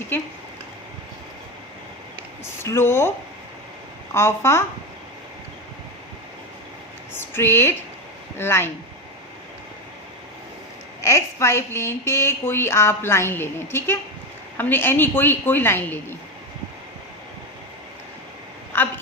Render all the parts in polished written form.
ठीक है। Slope of a straight line, X Y plane पे कोई आप लाइन ले लें, ठीक है। हमने एनी कोई लाइन ले ली। अब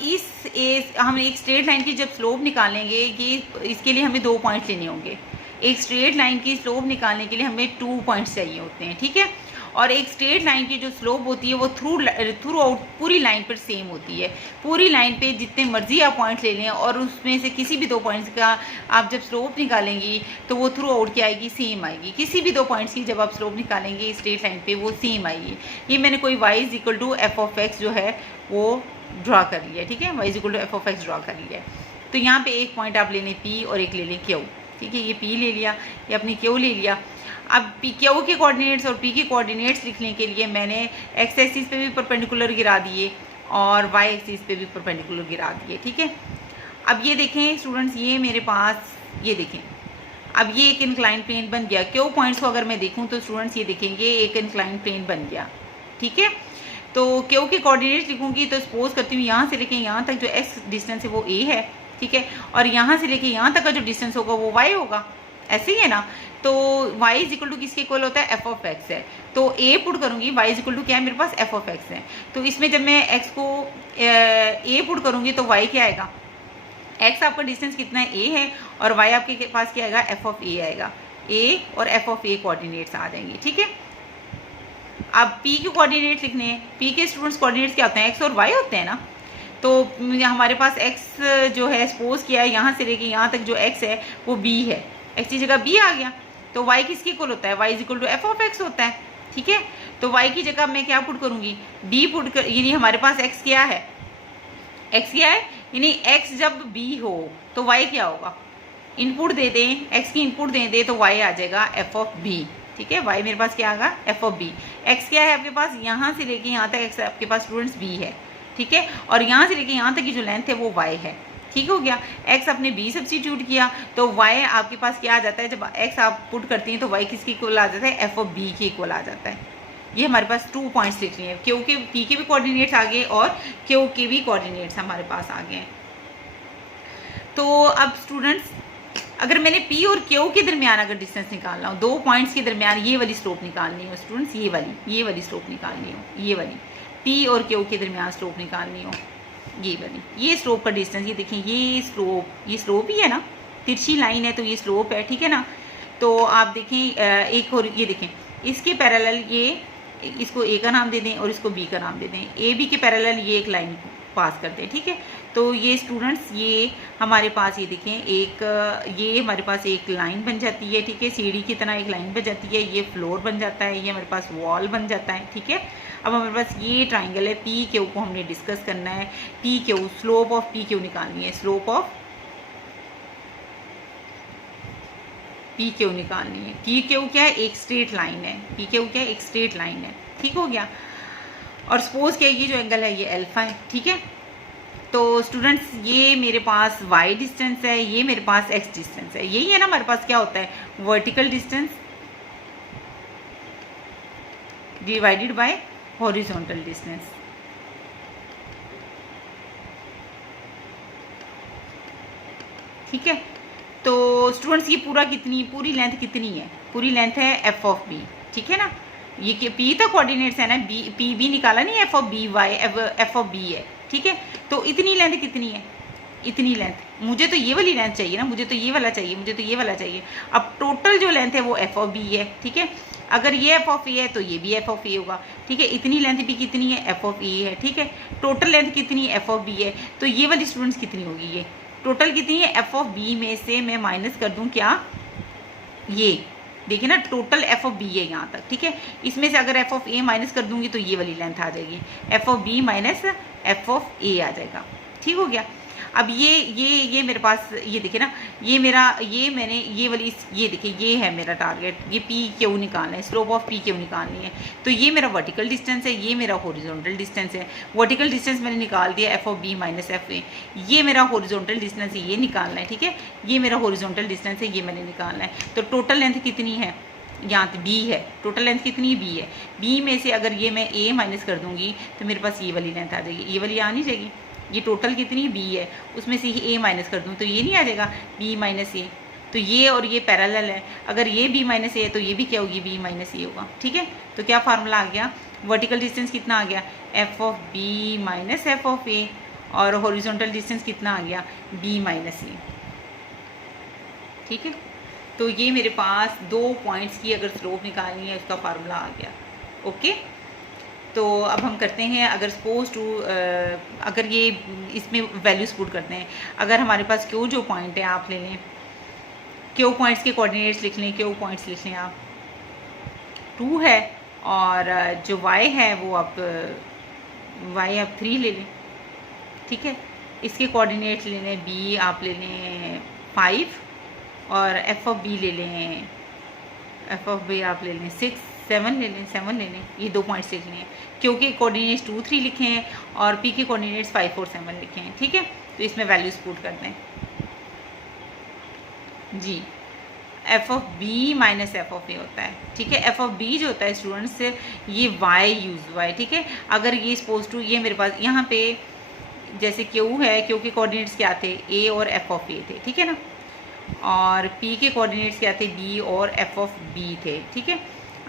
हम एक स्ट्रेट लाइन की जब स्लोप निकालेंगे, ये इसके लिए हमें 2 पॉइंट्स लेने होंगे। एक स्ट्रेट लाइन की स्लोप निकालने के लिए हमें 2 पॉइंट्स चाहिए होते हैं, ठीक है। और एक स्ट्रेट लाइन की जो स्लोप होती है वो थ्रू आउट पूरी लाइन पर सेम होती है। पूरी लाइन पे जितने मर्जी आप पॉइंट्स ले लें और उसमें से किसी भी 2 पॉइंट्स का आप जब स्लोप निकालेंगी तो वो थ्रू आउट क्या आएगी, सेम आएगी। किसी भी 2 पॉइंट्स की जब आप स्लोप निकालेंगे स्ट्रेट लाइन पे वो सेम आएगी। ये मैंने कोई y = f(x) जो है वो ड्रा कर लिया, ठीक है। y = f(x) ड्रा कर लिया। तो यहाँ पे एक पॉइंट आप ले लें p और एक ले लें q, ठीक है। ये p ले लिया, ये अपनी q ले लिया। अब q के कोऑर्डिनेट्स और p के कोऑर्डिनेट्स लिखने के लिए मैंने x एक्सिस पे भी परपेंडिकुलर गिरा दिए और y एक्सिस पे भी परपेंडिकुलर गिरा दिए, ठीक है। अब ये देखें स्टूडेंट्स, ये मेरे पास ये देखें, अब ये एक इंक्लाइन प्लेन बन गया। q पॉइंट्स को अगर मैं देखूं तो स्टूडेंट्स ये देखेंगे एक इंक्लाइन प्लेन बन गया, ठीक है। तो q के कोऑर्डिनेट्स लिखूंगी तो सपोज करती हूँ यहाँ से लेके यहाँ तक जो x डिस्टेंस है वो a है, ठीक है। और यहाँ से लेके यहाँ तक का जो डिस्टेंस होगा वो y होगा, ऐसे ही है ना। तो y = किसके इक्वल होता है, f(x) है। तो a पुट करूँगी, y = क्या है मेरे पास, f(x) है। तो इसमें जब मैं x को a पुट करूँगी तो y क्या आएगा, x आपका डिस्टेंस कितना है, a है, और y आपके पास क्या आएगा, f(a) आएगा। a और f(a) कोऑर्डिनेट्स आ जाएंगे, ठीक है। अब p के कोऑर्डिनेट्स लिखने हैं। p के स्टूडेंट्स कोऑर्डिनेट्स क्या होते हैं, x और y होते हैं ना। तो हमारे पास x जो है सपोज किया है यहाँ से लेके यहाँ तक जो x है वो b है, x की जगह b आ गया। तो y किसके इक्वल होता है, y = f(x) होता है, ठीक है। तो y की जगह मैं क्या पुट करूँगी, b पुट कर, यानी हमारे पास x क्या है, यानी x जब b हो तो y क्या होगा, इनपुट दे दें, x की इनपुट दे दें तो y आ जाएगा f(b), ठीक है। y मेरे पास क्या आएगा, f(b). x क्या है आपके पास, यहाँ से लेके यहाँ तक x आपके पास स्टूडेंट्स b है, ठीक है। और यहाँ से लेके यहाँ तक की जो लेंथ है वो y है, ठीक हो गया। x आपने b सब्स्टिट्यूट किया तो y आपके पास क्या आ जाता है, जब x आप पुट करती हैं तो y किसके इक्वल आ जाता है, f(b) के इक्वल आ जाता है। ये हमारे पास 2 पॉइंट्स लिख लिए हैं, q के p के भी कोऑर्डिनेट्स आ गए और q के भी कोऑर्डिनेट्स हमारे पास आ गए। तो अब स्टूडेंट्स अगर मैंने p और q के दरमियान अगर डिस्टेंस निकालना हो, 2 पॉइंट्स के दरमियान ये वाली स्लोप निकालनी हो स्टूडेंट्स, ये वाली स्लोप निकालनी हो, ये वाली p और q के दरमियान स्लोप निकालनी हो, ये वाली, ये स्लोप का डिस्टेंस, ये देखें ये स्लोप ही है ना, तिरछी लाइन है तो ये स्लोप है, ठीक है ना। तो आप देखें एक और ये देखें इसके पैरेलल, ये इसको a का नाम दे दें और इसको b का नाम दे दें, a b के पैरेलल ये एक लाइन पास करते हैं, ठीक है। तो ये स्टूडेंट्स ये हमारे पास ये देखें एक ये हमारे पास एक लाइन बन जाती है, ठीक है। सीढ़ी की तरह एक लाइन बन जाती है, ये फ्लोर बन जाता है, ये हमारे पास वॉल बन जाता है, ठीक है। अब हमारे पास ये ट्राइंगल है, पी क्यू को हमने डिस्कस करना है। P Q, slope of P Q निकालनी है, स्लोप ऑफ पी क्यू निकालनी है। पी क्यू क्या है, एक स्ट्रेट लाइन है, पी क्यू क्या है, एक स्ट्रेट लाइन है, ठीक हो गया। और सपोज क्या ये जो एंगल है ये अल्फा है, ठीक है। तो स्टूडेंट्स ये मेरे पास y डिस्टेंस है, ये मेरे पास x डिस्टेंस है, यही है ना हमारे पास क्या होता है, vertical distance divided by horizontal distance, ठीक है। तो स्टूडेंट्स ये पूरी लेंथ कितनी है, पूरी लेंथ है f(b), ठीक है ना। ये p तक कोऑर्डिनेट्स है ना, p b निकाला नहीं, f(b) है, ठीक है। तो इतनी लेंथ कितनी है, इतनी लेंथ, मुझे तो ये वाली लेंथ चाहिए ना, मुझे तो ये वाला चाहिए। अब टोटल जो लेंथ है वो f(b) है, ठीक है। अगर ये f(a) है तो ये भी f(a) होगा, ठीक है। इतनी लेंथ भी कितनी है, f(a) है, ठीक है। टोटल लेंथ कितनी है, f(b) है। तो ये वाली स्टूडेंट्स कितनी होगी, ये टोटल कितनी है, f(b) में से मैं माइनस कर दूं क्या, ये देखिए ना टोटल f(b) है यहाँ तक, ठीक है। इसमें से अगर f(a) माइनस कर दूंगी तो ये वाली लेंथ आ जाएगी, f(b) माइनस f(a) आ जाएगा, ठीक हो गया। अब ये मेरे पास ये देखिए ना, मैंने ये वाली ये देखिए ये है मेरा टारगेट, ये पी क्यू निकालना है, स्लोप ऑफ पी क्यू निकालनी है। तो ये मेरा वर्टिकल डिस्टेंस है, ये मेरा हॉरिजॉन्टल डिस्टेंस है। वर्टिकल डिस्टेंस मैंने निकाल दिया f(b) माइनस f(a), ये मेरा हॉरिजॉन्टल डिस्टेंस है, ये निकालना है, ठीक है। ये मेरा हॉरिजॉन्टल डिस्टेंस है, ये मैंने निकालना है। तो टोटल लेंथ कितनी है, यहाँ पे बी है, टोटल लेंथ कितनी बी है, बी में से अगर ये मैं ए माइनस कर दूँगी तो मेरे पास ये वाली लेंथ आ जाएगी, ये वाली आ नहीं जाएगी। ये टोटल कितनी बी है, उसमें से ही ए माइनस कर दूँ तो ये नहीं आ जाएगा बी माइनस ए। तो ये और ये पैरेलल है, अगर ये बी माइनस ए है तो ये भी क्या होगी, बी माइनस ए होगा। ठीक है, तो क्या फार्मूला आ गया, वर्टिकल डिस्टेंस कितना आ गया, F of B minus F of A, और हॉरिजॉन्टल डिस्टेंस कितना आ गया, बी माइनस ए। ठीक है, तो ये मेरे पास 2 पॉइंट्स की अगर स्लोप निकालनी है उसका फार्मूला आ गया। ओके, तो अब हम करते हैं, अगर सपोज टू अगर ये इसमें वैल्यूज पुट करते हैं, अगर हमारे पास क्यू जो पॉइंट है आप ले लें, क्यू पॉइंट्स के कोऑर्डिनेट्स लिख लें, क्यू पॉइंट्स लिख लें आप 2 है, और जो वाई है वो आप वाई आप 3 ले लें। ठीक है, इसके कोऑर्डिनेट्स ले लें, बी आप ले लें 5, और एफ ऑफ बी ले लें, एफ ऑफ बी आप ले लें 6, 7 ले लें, 7 ले लें। ये 2 पॉइंट्स लिख लें, क्योंकि कोऑर्डिनेट्स 2, 3 लिखे हैं और पी के कोऑर्डिनेट्स 5 और 7 लिखे हैं। ठीक है, तो इसमें वैल्यूज पुट करते हैं जी। F of B minus F of A होता है। ठीक है, एफ ऑफ बी जो होता है स्टूडेंट्स ये वाई यूज वाई। ठीक है, अगर ये सपोज टू ये मेरे पास यहाँ पे जैसे क्यू है, क्यू के कोऑर्डिनेट्स क्या थे, ए और एफ ऑफ ए थे। ठीक है ना, और पी के कोऑर्डिनेट्स क्या थे, बी और एफ ऑफ बी थे। ठीक है,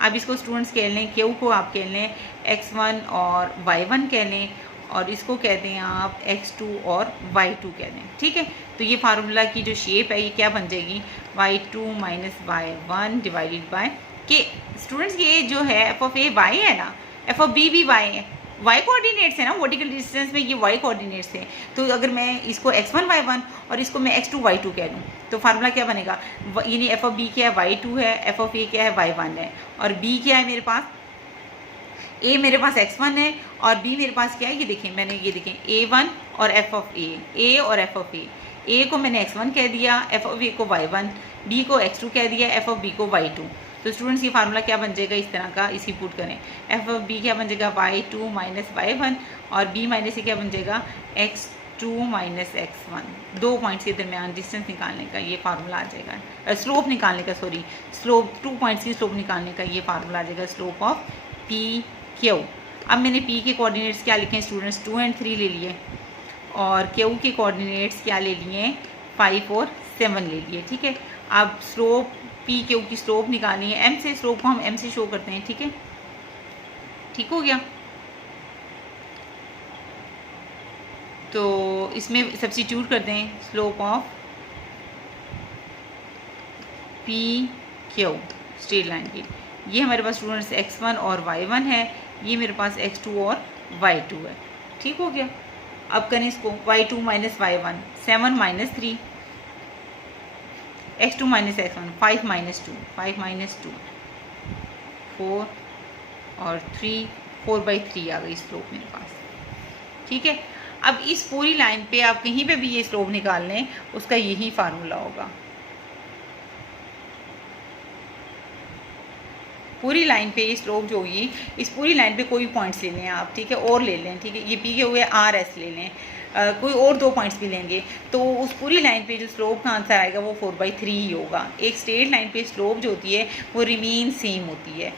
अब इसको स्टूडेंट्स कह लें, क्यू को आप कह लें x1 और y1 कह लें, और इसको कहते हैं आप x2 और y2 कह लें। ठीक है, तो ये फार्मूला की जो शेप है ये क्या बन जाएगी, y2 minus y1 divided by के। स्टूडेंट्स ये जो है एफ ऑफ ए y है ना, एफ ऑफ बी भी y है, y कोऑर्डिनेट्स है ना, वर्टिकल डिस्टेंस में ये y कोऑर्डिनेट्स थे। तो अगर मैं इसको x1 y1 और इसको मैं x2 y2 कह दूँ तो फार्मूला क्या बनेगा, यानी एफ ऑफ बी क्या है, y2 है, एफ ऑफ ए क्या है, y1 है, और b क्या है मेरे पास, a मेरे पास x1 है, और b मेरे पास क्या है, ये देखें मैंने, ये देखें a1 और f ऑफ a और f ऑफ a को मैंने x1 कह दिया, f ऑफ a को y1, b को x2 कह दिया, f ऑफ b को y2। तो स्टूडेंट्स ये फार्मूला क्या बन जाएगा, इस तरह का इसी पुट करें, एफ ऑफ बी क्या बन जाएगा, y2 माइनस y1, और b माइनस से क्या बन जाएगा, x2 माइनस x1। 2 पॉइंट्स के दरमियान डिस्टेंस निकालने का ये फार्मूला आ जाएगा, स्लोप निकालने का, सॉरी स्लोप, 2 पॉइंट्स की स्लोप निकालने का ये फार्मूला आ जाएगा, स्लोप ऑफ पी क्यू। अब मैंने पी के कोऑर्डिनेट्स क्या लिखे हैं स्टूडेंट्स, 2 और 3 ले लिए, और क्यू के कोऑर्डिनेट्स क्या ले लिए, 5 और 7 ले लिए। ठीक है, अब स्लोप पी क्यू की स्लोप निकालनी है, एम से, स्लोप को हम एम से शो करते हैं। ठीक है, ठीक हो गया, तो इसमें सब्स्टिट्यूट करते हैं slope of P Q straight line की। ये हमारे पास स्टूडेंट्स x1 और y1 है, ये मेरे पास x2 और y2 है। ठीक हो गया, अब करें इसको, y2 minus y1 7 minus 3, x2 minus x1 5 minus 2, 5 minus 2 4 और 3, 4/3 आ गई स्लोप मेरे पास। ठीक है, अब इस पूरी लाइन पे आप कहीं पे भी ये स्लोप निकाल लें उसका यही फार्मूला होगा। पूरी लाइन पे ये स्लोप जो होगी, इस पूरी लाइन पे कोई पॉइंट्स ले लें आप। ठीक है, और ले लें। ठीक है, ये पी के हुए आर एस ले लें, कोई और 2 पॉइंट्स भी लेंगे, तो उस पूरी लाइन पे जो स्लोप का आंसर आएगा वो 4/3 ही होगा। एक स्ट्रेट लाइन पे स्लोप जो होती है वो रिमेन सेम होती है।